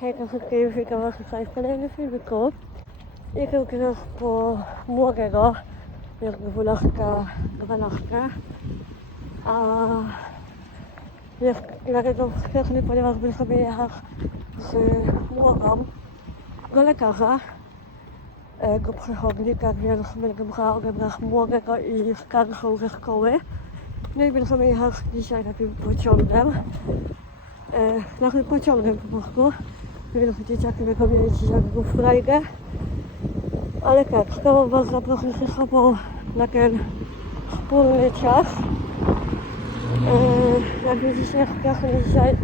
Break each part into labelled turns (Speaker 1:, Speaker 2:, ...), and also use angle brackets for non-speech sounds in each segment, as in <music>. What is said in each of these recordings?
Speaker 1: Hejka, wszystkie już witam was tutaj w kolejnym filmiku. Idę teraz po młodego, jak dwunastka, dwunastka. A jest dlatego wsteczny, ponieważ bym sobie jechał z młodą do lekarza, e, do przychodnika, więc będę musiała odebrać młodego i starszą ze szkoły. No i będę sobie jechał dzisiaj takim pociągiem. E, naszym pociągiem po prostu. Więc dzieciaki będą mieli dzisiaj taką frajdę. Ale tak, chciałam Was zaprosić ze sobą na ten wspólny czas. E, jak widzicie, trochę dzisiaj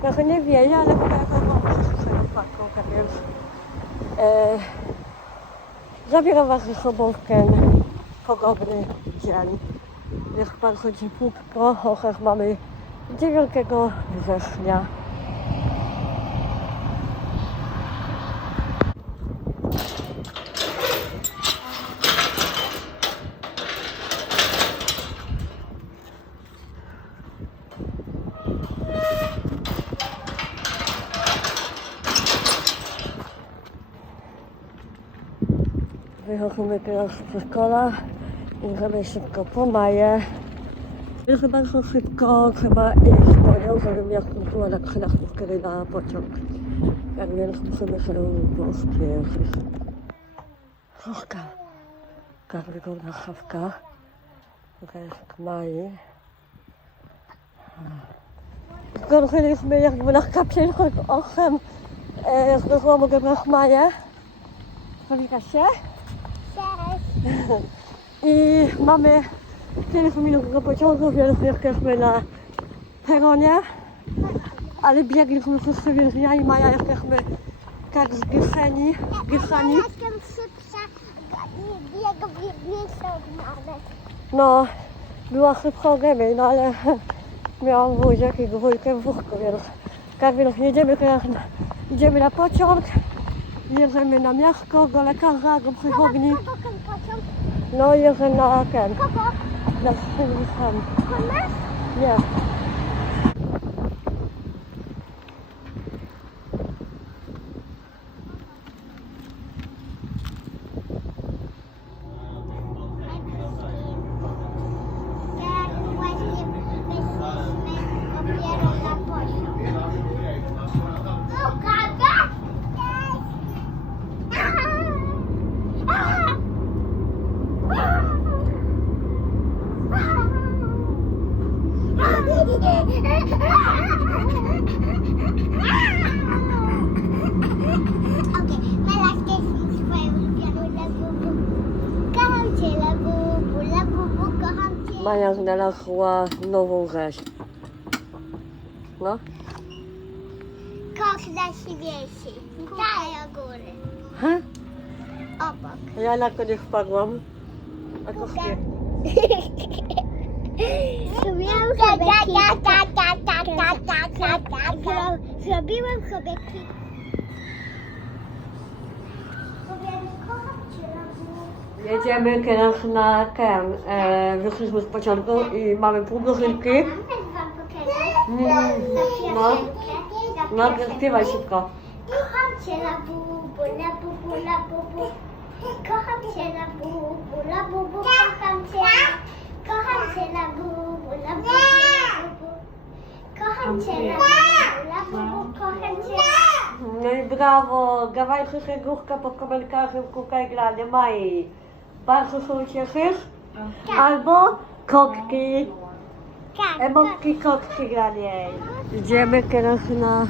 Speaker 1: trochę nie wieje, ale chyba jako tak więc e, zabieram Was ze sobą w ten pogodny dzień. Jest bardzo ciepłutko, chociaż mamy 9 września. Wychodzimy teraz z przedszkola i żeby szybko pomaję. Więc bardzo szybko trzeba iść panią, żebym ja skończyła na 13 kiedy na pociąg. Tak więc musimy się pospieszyć. Szafka. Tak wygląda szafka. Tutaj jest Mai. Skończyliśmy jakby na 58. E, znowu mogę brać Maję. Powita się. I mamy 5 minut do pociągu, więc jesteśmy na peronie. Ale biegliśmy wszyscy, więc ja i Maja jesteśmy tak zgieszeni.
Speaker 2: mamy.
Speaker 1: No, była szybko mnie, no ale <laughs> miałam wózek i dwójkę w wózku, więc tak więc jedziemy teraz, na, idziemy na pociąg, jedziemy na miasto, do lekarza, do przychodni,
Speaker 2: Kogo ten pociąg?
Speaker 1: no i jedziemy na ten,
Speaker 2: Kogo?
Speaker 1: na Sylwisem.
Speaker 2: Konas?
Speaker 1: Nie.
Speaker 2: Jak właśnie wyszliśmy dopiero na pociąg. Uwaga! Okej, teraz też swoje ulubione labubu. Kocham cię labubu, labubu, kocham cię.
Speaker 1: Maja znalazła nową rzeź. No,
Speaker 2: Koch na śmieci. Tutaj o góry.
Speaker 1: ha?
Speaker 2: Obok.
Speaker 1: Ja na to nie wpadłam. A to nie. <laughs>
Speaker 2: Zrobiłam sobie Zrobiłam sobie ki- Powiem, kocham cię, labubu.
Speaker 1: Jedziemy teraz na ten, e, wyszliśmy z pociągu i mamy pół
Speaker 2: pokazać.
Speaker 1: Mm,
Speaker 2: Na
Speaker 1: no. No, śpiewaj szybko.
Speaker 2: Kocham cię labubu, labubu, labubu. Kocham cię labubu, labubu, kocham cię. Kocham cię labubu, labubu, labubu. Kocham cię labubu, labubu, kocham cię.
Speaker 1: No i brawo, dawajcie serduszka pod komentarzem tutaj dla Mai. Bardzo się ucieszysz? Albo kokki,
Speaker 2: Tak,
Speaker 1: emotki kokki dla niej. Idziemy teraz na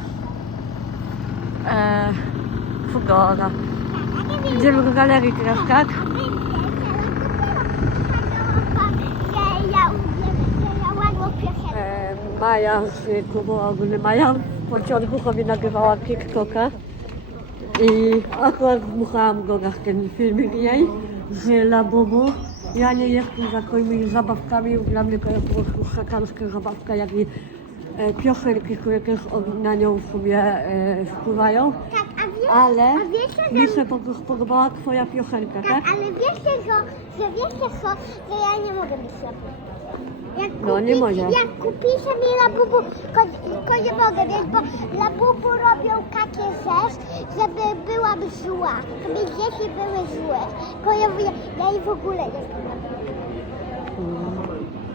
Speaker 1: e, Fugora. Idziemy do galerii teraz, tak? Maja z klubu ogólny Maja w pociągu sobie nagrywała TikToka i akurat dmuchałam go na ten filmik jej z Labubu. Ja nie jestem za takimi zabawkami, dla mnie to jest po prostu szatańska zabawka, jak i e, piosenki, które też na nią w sumie e, wpływają.
Speaker 2: Tak, a wiesz,
Speaker 1: Ale
Speaker 2: a wiesz,
Speaker 1: mi
Speaker 2: że,
Speaker 1: się po prostu podobała twoja piosenka, tak?
Speaker 2: tak, ale wiesz, że, że wiesz, że, że ja nie mogę być labubu. Jak
Speaker 1: No, nie może.
Speaker 2: Jak kupisz mi labubu, to nie mogę, wiesz, bo labubu robią takie żeby byłam zła, żeby dzieci były złe, bo ja, ja, ja jej w ogóle nie lubię.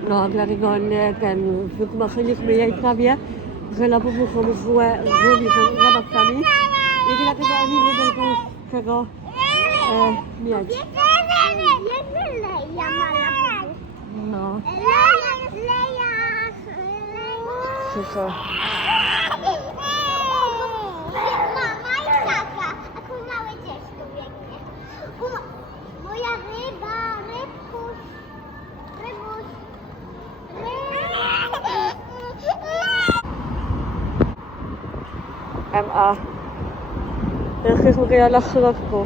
Speaker 1: No, dlatego nie, ten wymachaliśmy jej prawie, że na bubu są złe, złymi zabawkami i dlatego oni nie będą czego e, mieć. No, super.
Speaker 2: Mama i tata, a tu małe dziecko moja ryba, rybkus, rybus,
Speaker 1: MA. Jesteśmy ja na środku.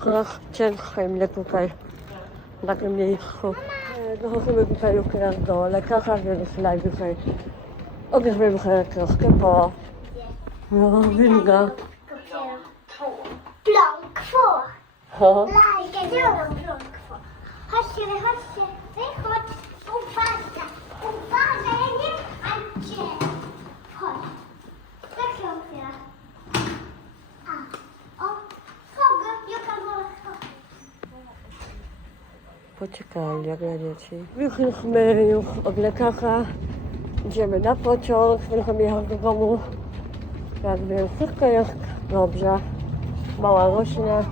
Speaker 1: Trochę ciężko mnie tutaj, maar ik mee niet nog Ik heb ook een beetje een elkaar Ik lekker gaan we een slijm
Speaker 2: doen.
Speaker 1: Ook
Speaker 2: eens we een beetje een. Ja, wie nu gaat? Blank voor. Blank voor. Ha? Blank voor. Hartje, hartje. Weet wat? Hoe vaak?
Speaker 1: Poczekali jak na dzieci. Wyszliśmy już od lekarza. Idziemy na pociąg, będziemy jechać do domu. Tak więc wszystko jest dobrze. Mała rośnie.